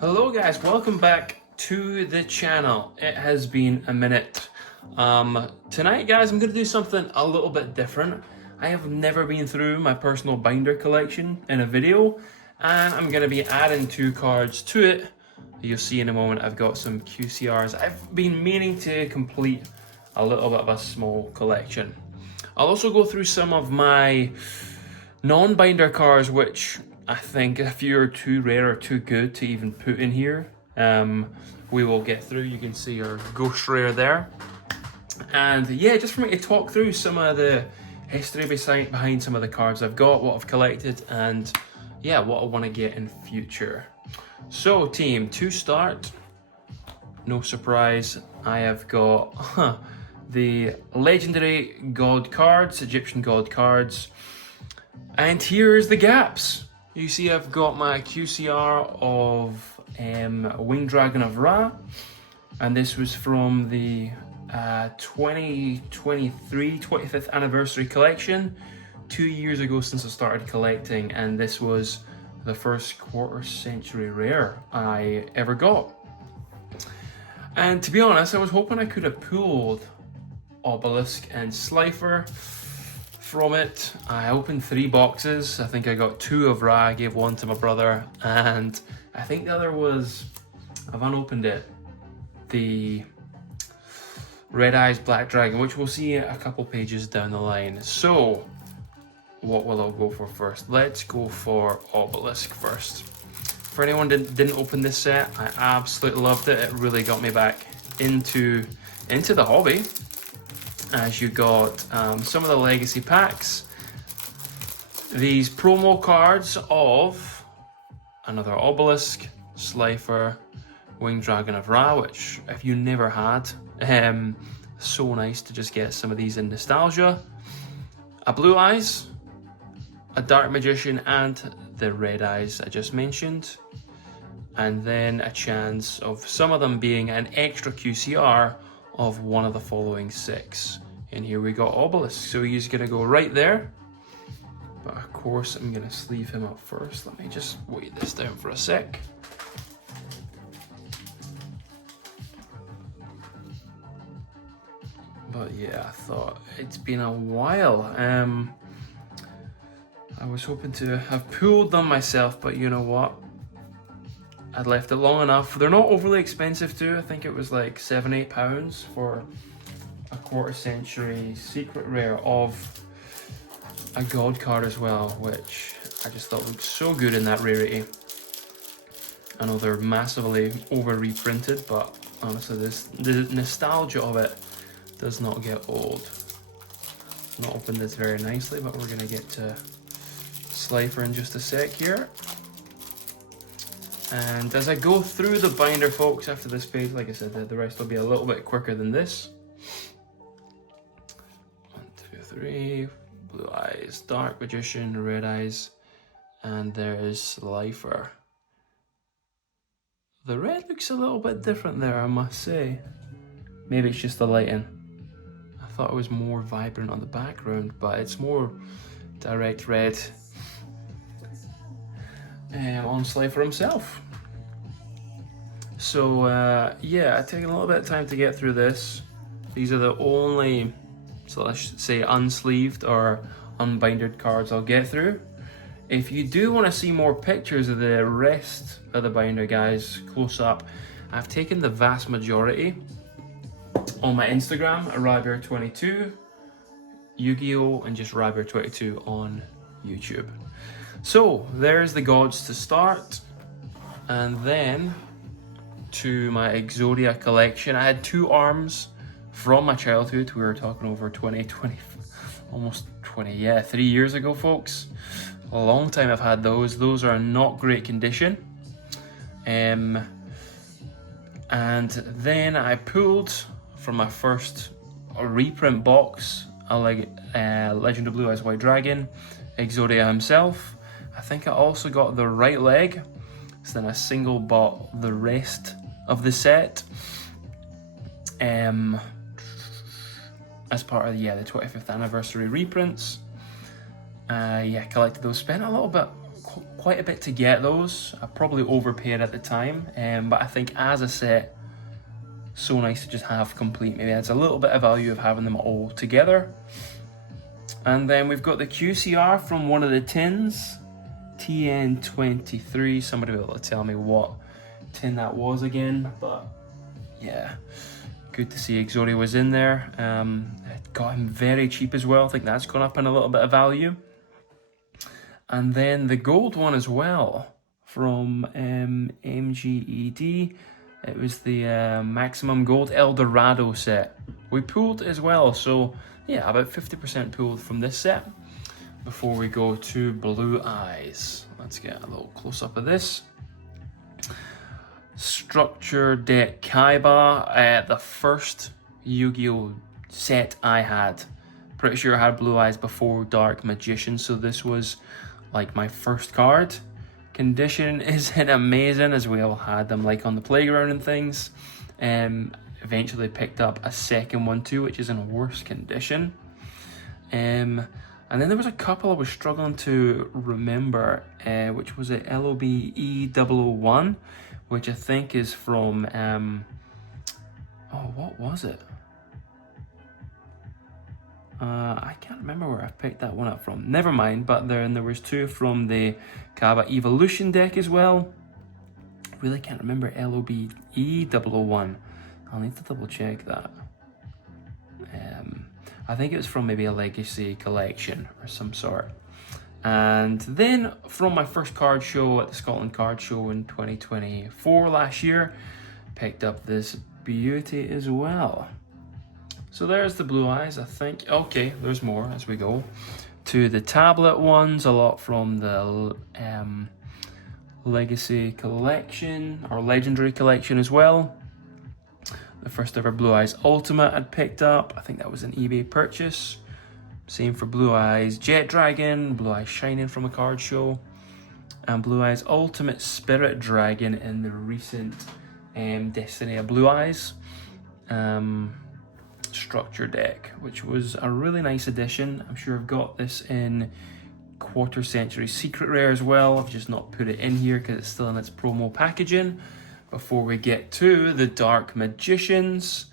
Hello guys, welcome back to the channel. It has been a minute. Tonight guys, I'm going to do something a little bit different. I have never been through my personal binder collection in a video, and I'm going to be adding 2 cards to it. You'll see in a moment I've got some QCRs. I've been meaning to complete a little bit of a small collection. I'll also go through some of my non-binder cards, which I think a few are too rare or too good to even put in here. We will get through. You can see our ghost rare there. And yeah, just for me to talk through some of the history behind some of the cards I've got, what I've collected, and yeah, what I want to get in future. So team, to start, no surprise, I have got the legendary god cards, Egyptian god cards. And here's the gaps. You see I've got my QCR of Winged Dragon of Ra, and this was from the 2023 25th anniversary collection, 2 years ago since I started collecting, and this was the first quarter century rare I ever got. And to be honest, I was hoping I could have pulled Obelisk and Slifer from it. I opened 3 boxes. I think I got 2 of Ra, I gave 1 to my brother, and I think the other was, I've unopened it, the Red Eyes Black Dragon, which we'll see a couple pages down the line. So what will I go for first? Let's go for Obelisk first. For anyone that didn't open this set, I absolutely loved it. It really got me back into the hobby, as you got some of the legacy packs, these promo cards of another Obelisk, Slifer, Winged Dragon of Ra, which if you never had, so nice to just get some of these in nostalgia, a Blue Eyes, a Dark Magician, and the Red Eyes I just mentioned, and then a chance of some of them being an extra QCR of one of the following 6. And here we got Obelisk, so he's gonna go right there. But of course I'm gonna sleeve him up first. Let me just weight this down for a sec. But yeah, I thought it's been a while. I was hoping to have pulled them myself, but you know what? I'd left it long enough. They're not overly expensive too. I think it was like £7-8 for a quarter century secret rare of a god card as well, which I just thought looked so good in that rarity. I know they're massively over reprinted, but honestly the nostalgia of it does not get old. Not opened this very nicely, but we're gonna get to Slifer in just a sec here. And as I go through the binder, folks, after this page, like I said, the rest will be a little bit quicker than this. 1, 2, 3, Blue Eyes, Dark Magician, Red Eyes, and there's Slifer. The red looks a little bit different there, I must say. Maybe it's just the lighting. I thought it was more vibrant on the background, but it's more direct red on Slifer himself. So yeah, I've taken a little bit of time to get through this. These are the only, so let's say, unsleeved or unbindered cards I'll get through. If you do want to see more pictures of the rest of the binder, guys, close up, I've taken the vast majority on my Instagram, Rybear22, Yu-Gi-Oh, and just Rybear22 on YouTube. So there's the gods to start, and then to my Exodia collection. I had 2 arms from my childhood. We were talking over 20, almost 20, yeah, 3 years ago, folks. A long time I've had those. Those are in not great condition. And then I pulled from my first reprint box a Legend of Blue Eyes White Dragon, Exodia himself. I think I also got the right leg, so then I single bought the rest of the set as part of the 25th anniversary reprints. Yeah, collected those, spent a little bit, quite a bit to get those. I probably overpaid at the time, but I think as a set, so nice to just have complete. Maybe adds a little bit of value of having them all together. And then we've got the QCR from one of the tins, TN23. Somebody will be able to tell me what tin that was again, but yeah, good to see Exodia was in there. It got him very cheap as well. I think that's gone up in a little bit of value. And then the gold one as well from MGED. It was the Maximum Gold Eldorado set. We pulled as well, so yeah, about 50% pulled from this set. Before we go to Blue Eyes, let's get a little close up of this. Structure Deck Kaiba, the first Yu-Gi-Oh set I had. Pretty sure I had Blue Eyes before Dark Magician, so this was like my first card. Condition isn't amazing, as we all had them like on the playground and things. Eventually picked up a second one too, which is in a worse condition. And then there was a couple I was struggling to remember, which was a LOB E001, which I think is from, oh, what was it? I can't remember where I picked that one up from. Never mind, but then there was two from the Kaba Evolution deck as well. Really can't remember LOB E001. I'll need to double check that. I think it was from maybe a Legacy collection or some sort. And then from my first card show at the Scotland Card Show in 2024 last year, picked up this beauty as well. So there's the Blue Eyes, I think. Okay, there's more as we go to the tablet ones. A lot from the Legacy collection or Legendary collection as well. The first ever Blue Eyes Ultimate I'd picked up. I think that was an eBay purchase. Same for Blue Eyes Jet Dragon, Blue Eyes Shining from a card show, and Blue Eyes Ultimate Spirit Dragon in the recent Destiny of Blue Eyes structure deck, which was a really nice addition. I'm sure I've got this in Quarter Century Secret Rare as well. I've just not put it in here because it's still in its promo packaging. Before we get to the Dark Magicians,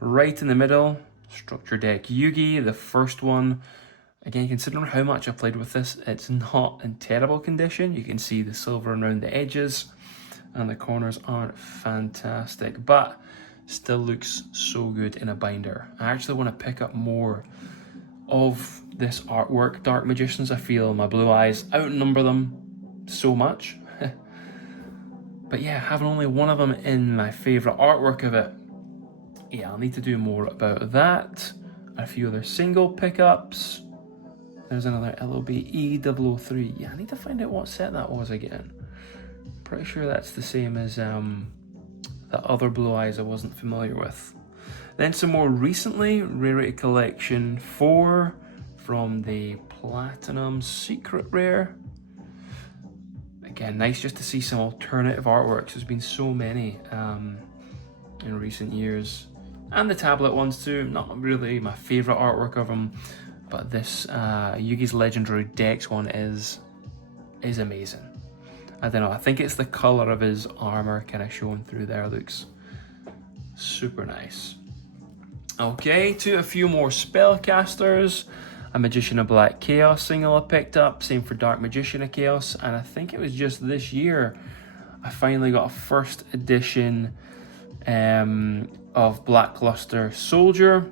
right in the middle, structure deck Yugi, the first one. Again, considering how much I played with this, it's not in terrible condition. You can see the silver around the edges, and the corners aren't fantastic, but still looks so good in a binder. I actually want to pick up more of this artwork. Dark Magicians, I feel my Blue Eyes outnumber them so much. But yeah, having only one of them in my favourite artwork of it, yeah, I'll need to do more about that. A few other single pickups. There's another LOB E003. Yeah, I need to find out what set that was again. Pretty sure that's the same as the other Blue Eyes I wasn't familiar with. Then some more recently, Rarity Collection 4 from the Platinum Secret Rare. Again, nice just to see some alternative artworks. There's been so many in recent years. And the tablet ones too, not really my favourite artwork of them, but this Yugi's Legendary Dex one is amazing. I don't know, I think it's the colour of his armour kind of showing through there, looks super nice. Okay, to a few more spellcasters. A Magician of Black Chaos single I picked up, same for Dark Magician of Chaos, and I think it was just this year I finally got a first edition of Blackluster Soldier,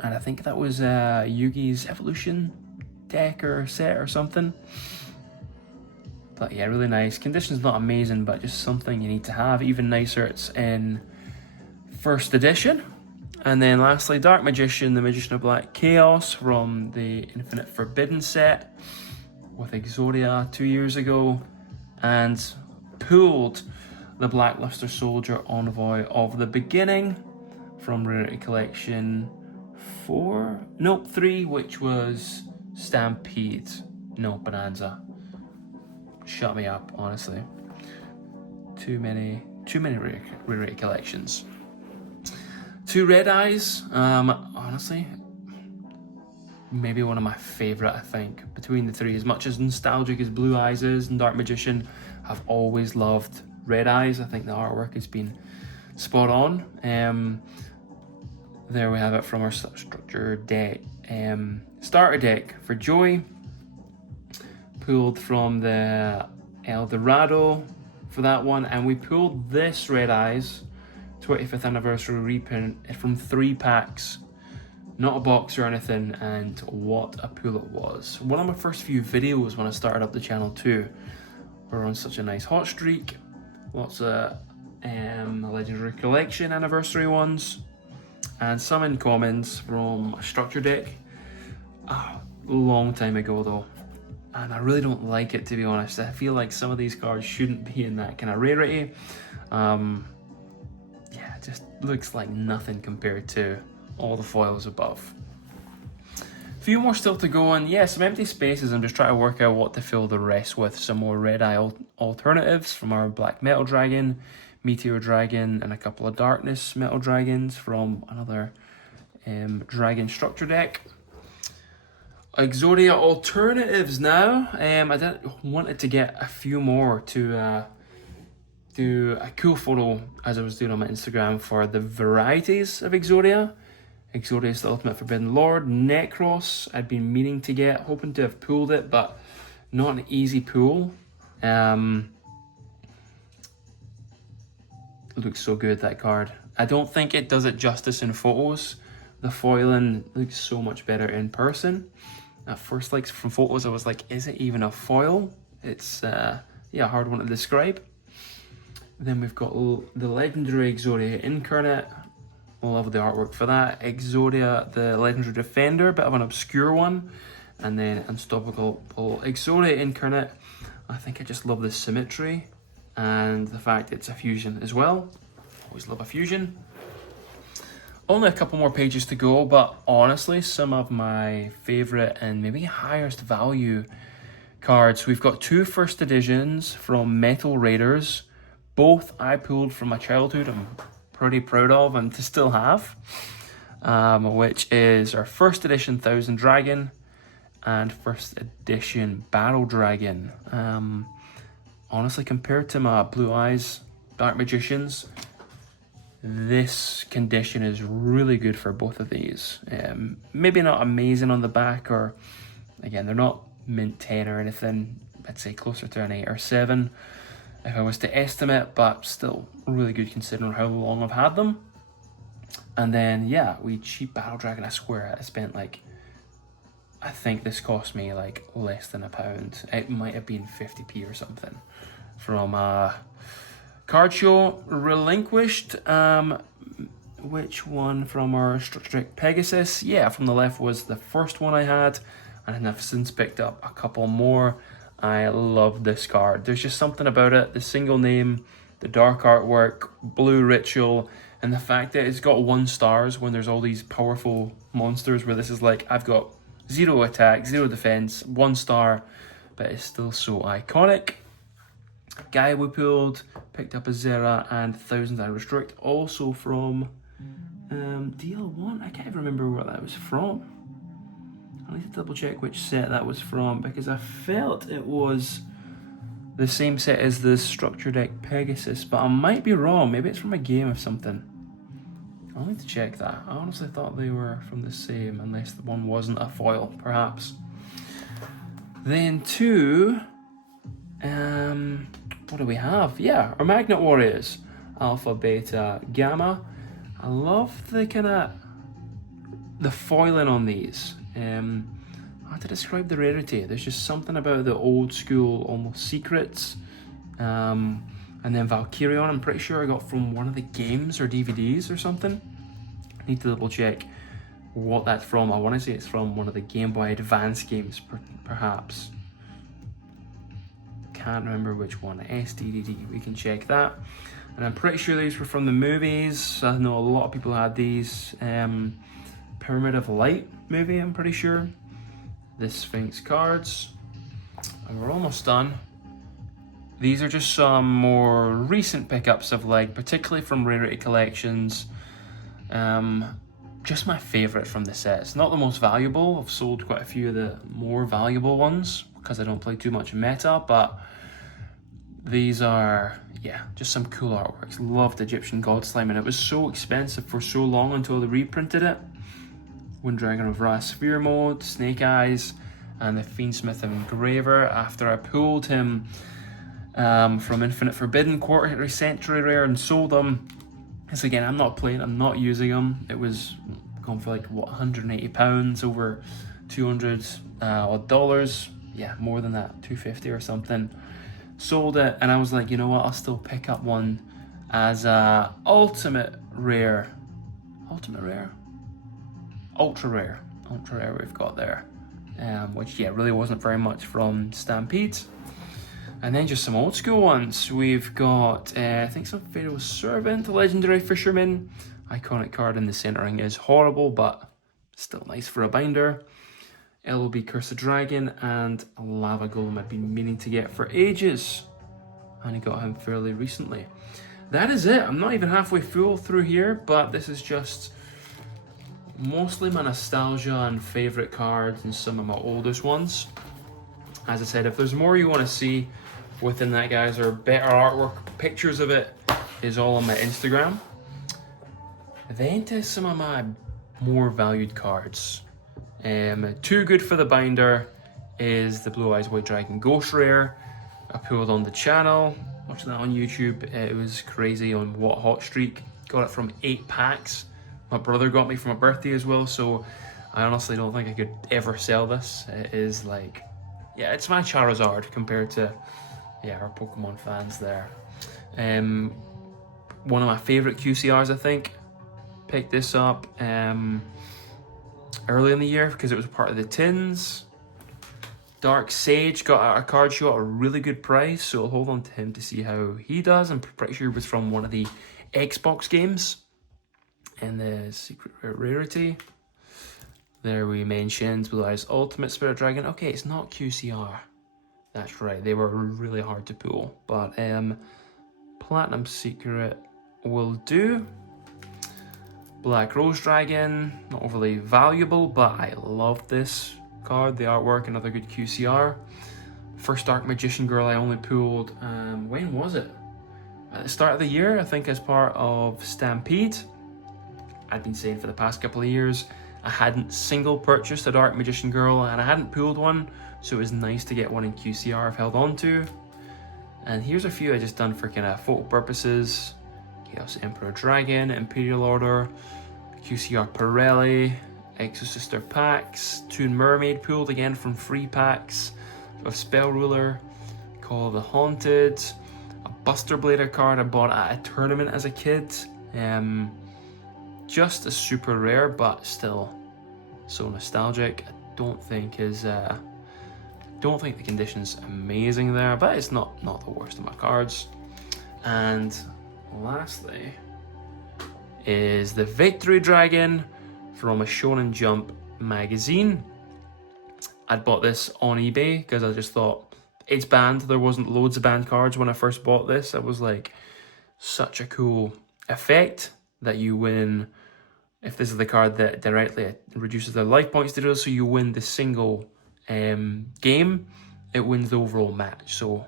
and I think that was Yugi's Evolution deck or set or something. But yeah, really nice. Condition's not amazing, but just something you need to have. Even nicer, it's in first edition. And then lastly, Dark Magician, the Magician of Black Chaos from the Infinite Forbidden set with Exodia 2 years ago, and pulled the Blackluster Soldier Envoy of the Beginning from Rarity Collection 3, which was Stampede. No, Bonanza. Shut me up, honestly. Too many Rarity Collections. 2 Red Eyes, honestly, maybe one of my favourite, I think, between the three. As much as nostalgic as Blue Eyes is and Dark Magician, I've always loved Red Eyes. I think the artwork has been spot on. There we have it from our structure deck. Starter deck for Joey. Pulled from the El Dorado for that one, and we pulled this Red Eyes 25th anniversary reprint from 3 packs, not a box or anything, and what a pull it was. One of my first few videos when I started up the channel too. We're on such a nice hot streak, lots of Legendary Collection anniversary ones, and some in commons from a structure deck a long time ago though. And I really don't like it, to be honest. I feel like some of these cards shouldn't be in that kind of rarity. Yeah, it just looks like nothing compared to all the foils above. A few more still to go on. Yeah, some empty spaces. I'm just trying to work out what to fill the rest with. Some more Red Eye alternatives from our Black Metal Dragon, Meteor Dragon, and a couple of Darkness Metal Dragons from another Dragon structure deck. Exodia alternatives now. I wanted to get a few more to do a cool photo as I was doing on my Instagram for the varieties of Exodia. Exodia is the Ultimate Forbidden Lord. Necros I'd been meaning to get, hoping to have pulled it, but not an easy pull. It looks so good, that card. I don't think it does it justice in photos. The foiling looks so much better in person. At first, like from photos, I was like, is it even a foil? It's yeah, a hard one to describe. Then we've got the Legendary Exodia Incarnate. Love the artwork for that. Exodia, the Legendary Defender, bit of an obscure one. And then Unstoppable Exodia Incarnate. I think I just love the symmetry and the fact it's a fusion as well. Always love a fusion. Only a couple more pages to go, but honestly, some of my favourite and maybe highest value cards. We've got 2 first editions from Metal Raiders. Both I pulled from my childhood. I'm pretty proud of and to still have. Which is our first edition Thousand Dragon and first edition Battle Dragon. Honestly, compared to my Blue Eyes Dark Magicians, this condition is really good for both of these. Maybe not amazing on the back, or again, they're not mint 10 or anything. I'd say closer to an 8 or 7 if I was to estimate, but still really good considering how long I've had them. And then yeah, we cheap Battle Dragon. I swear I spent like, I think this cost me like less than £1. It might have been 50p or something from Card Show. Relinquished. Which one from our structure deck? Pegasus. Yeah, from the left was the first one I had, and I've since picked up a couple more. I love this card. There's just something about it. The single name, the dark artwork, blue ritual, and the fact that it's got 1 stars when there's all these powerful monsters, where this is like, I've got 0 attack, 0 defense, 1 star, but it's still so iconic. Guy we pulled, picked up a Zera and Thousands I Restrict, also from DL1. I can't remember where that was from. I need to double check which set that was from, because I felt it was the same set as the structure deck Pegasus, but I might be wrong. Maybe it's from a game of something. I'll need to check that. I honestly thought they were from the same, unless the one wasn't a foil, perhaps. Then 2, what do we have? Yeah, our Magnet Warriors, Alpha, Beta, Gamma. I love the kind of the foiling on these. How to describe the rarity? There's just something about the old school, almost secrets. And then Valkyrion, I'm pretty sure I got from one of the games or DVDs or something. I need to double check what that's from. I want to say it's from one of the Game Boy Advance games, perhaps. Can't remember which one. SDDD, we can check that. And I'm pretty sure these were from the movies. I know a lot of people had these. Pyramid of Light movie, I'm pretty sure. The Sphinx cards. And we're almost done. These are just some more recent pickups I've liked, particularly from Rarity Collections. just my favourite from the set. It's not the most valuable. I've sold quite a few of the more valuable ones because I don't play too much meta, but these are, yeah, just some cool artworks. Loved Egyptian God Slime, and it was so expensive for so long until they reprinted it. Wind Dragon of Ra Sphere mode, Snake Eyes, and the Fiendsmith Engraver after I pulled him from Infinite Forbidden quarterly century rare and sold them. Because again, I'm not playing, I'm not using them. It was going for like, what, £180 over 200 odd dollars. Yeah, more than that, 250 or something. Sold it, and I was like, you know what, I'll still pick up one as a ultra rare we've got there, which, yeah, really wasn't very much from Stampede. And then just some old school ones. We've got, I think, some Pharaoh's Servant, Legendary Fisherman. Iconic card in the centering is horrible, but still nice for a binder. LOB Curse of Dragon, and a Lava Golem I've been meaning to get for ages. And I got him fairly recently. That is it. I'm not even halfway full through here, but this is just mostly my nostalgia and favourite cards and some of my oldest ones. As I said, if there's more you want to see within that, guys, or better artwork, pictures of it, is all on my Instagram. Then to some of my more valued cards. Too good for the binder is the Blue Eyes White Dragon Ghost Rare. I pulled on the channel, watching that on YouTube. It was crazy on What Hot Streak. Got it from 8 packs. My brother got me for my birthday as well, so I honestly don't think I could ever sell this. It is like, yeah, it's my Charizard compared to, yeah, our Pokemon fans there. One of my favourite QCRs, I think. Picked this up early in the year because it was part of the tins. Dark Sage got a card show at a really good price, so I'll hold on to him to see how he does. I'm pretty sure it was from one of the Xbox games. And the Secret Rarity. There we mentioned Blue Eyes Ultimate Spirit Dragon. Okay, it's not QCR. That's right, they were really hard to pull. But Platinum Secret will do. Black Rose Dragon, not overly valuable, but I love this card. The artwork, another good QCR. First Dark Magician Girl I only pulled, when was it? At the start of the year, I think, as part of Stampede. I'd been saying for the past couple of years, I hadn't single purchased a Dark Magician Girl, and I hadn't pulled one, so it was nice to get one in QCR I've held on to. And here's a few I just done for kind of photo purposes. Chaos Emperor Dragon, Imperial Order, QCR Pirelli, Exosister packs, Toon Mermaid pulled again from free packs, of Spell Ruler, Call of the Haunted, a Buster Blader card I bought at a tournament as a kid. Just a super rare, but still so nostalgic. I don't think the condition's amazing there, but it's not the worst of my cards. And lastly is the Victory Dragon from a Shonen Jump magazine. I'd bought this on eBay because I just thought it's banned. There wasn't loads of banned cards when I first bought this. It was like such a cool effect that you win. If this is the card that directly reduces their life points to do, so you win the single game, it wins the overall match. So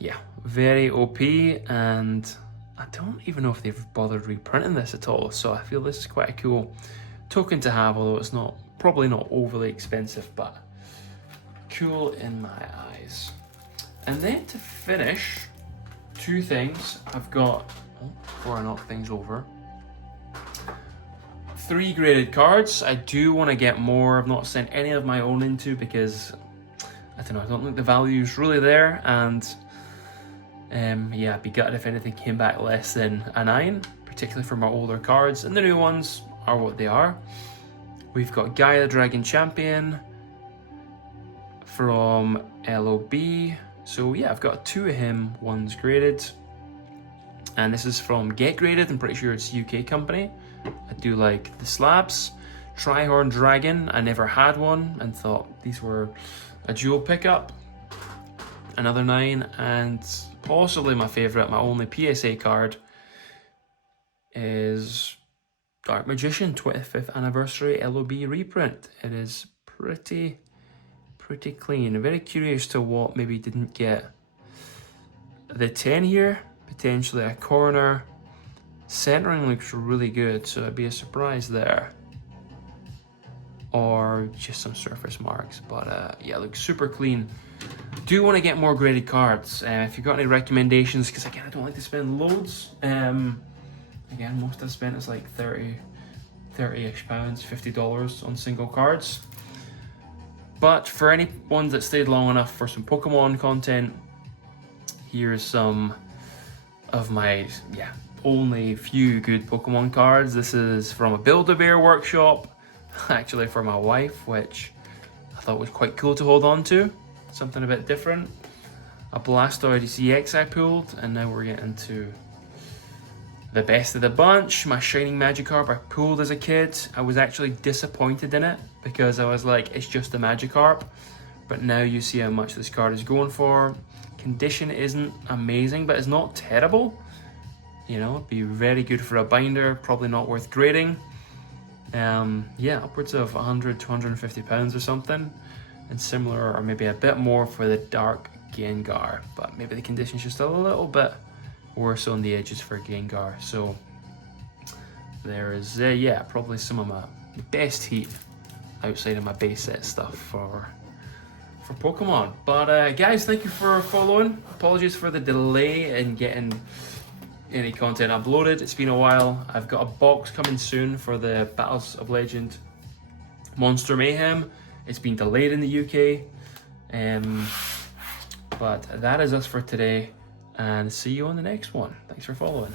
yeah, very OP, and I don't even know if they've bothered reprinting this at all. So I feel this is quite a cool token to have, although it's probably not overly expensive, but cool in my eyes. And then to finish, two things I've got, before I knock things over. 3 graded cards. I do want to get more. I've not sent any of my own into because I don't think the value is really there, and yeah, I'd be gutted if anything came back less than a 9, particularly for my older cards, and the new ones are what they are. We've got Gaia the Dragon Champion from LOB. So yeah, I've got 2 of him, one's graded. And this is from Get Graded, I'm pretty sure it's a UK company. I do like the slabs. Trihorn Dragon, I never had one and thought these were a dual pickup. Another 9, and possibly my favourite, my only PSA card, is Dark Magician 25th Anniversary LOB reprint. It is pretty clean. I'm very curious to what maybe didn't get the 10 here. Potentially a corner. Centering looks really good, so it'd be a surprise there. Or just some surface marks, but yeah, it looks super clean. Do want to get more graded cards. If you've got any recommendations, because again, I don't like to spend loads. Again, most I've spent is like 30-ish pounds, $50 on single cards. But for any ones that stayed long enough for some Pokemon content, here's some of my, only few good Pokemon cards. This is from a Build-A-Bear workshop, actually for my wife, which I thought was quite cool to hold on to. Something a bit different. A Blastoise EX I pulled, and now we're getting to the best of the bunch. My Shining Magikarp I pulled as a kid. I was actually disappointed in it because I was like, it's just a Magikarp. But now you see how much this card is going for. Condition isn't amazing, but it's not terrible. You know, it'd be very good for a binder, probably not worth grading. Yeah, upwards of 100, 250 pounds or something. And similar, or maybe a bit more for the Dark Gengar, but maybe the condition's just a little bit worse on the edges for Gengar. So there is, yeah, probably some of my best heat outside of my base set stuff for Pokemon. But guys, thank you for following. Apologies for the delay in getting any content uploaded. It's been a while. I've got a box coming soon for the Battles of Legend Monster Mayhem. It's been delayed in the UK. But that is us for today, and see you on the next one. Thanks for following.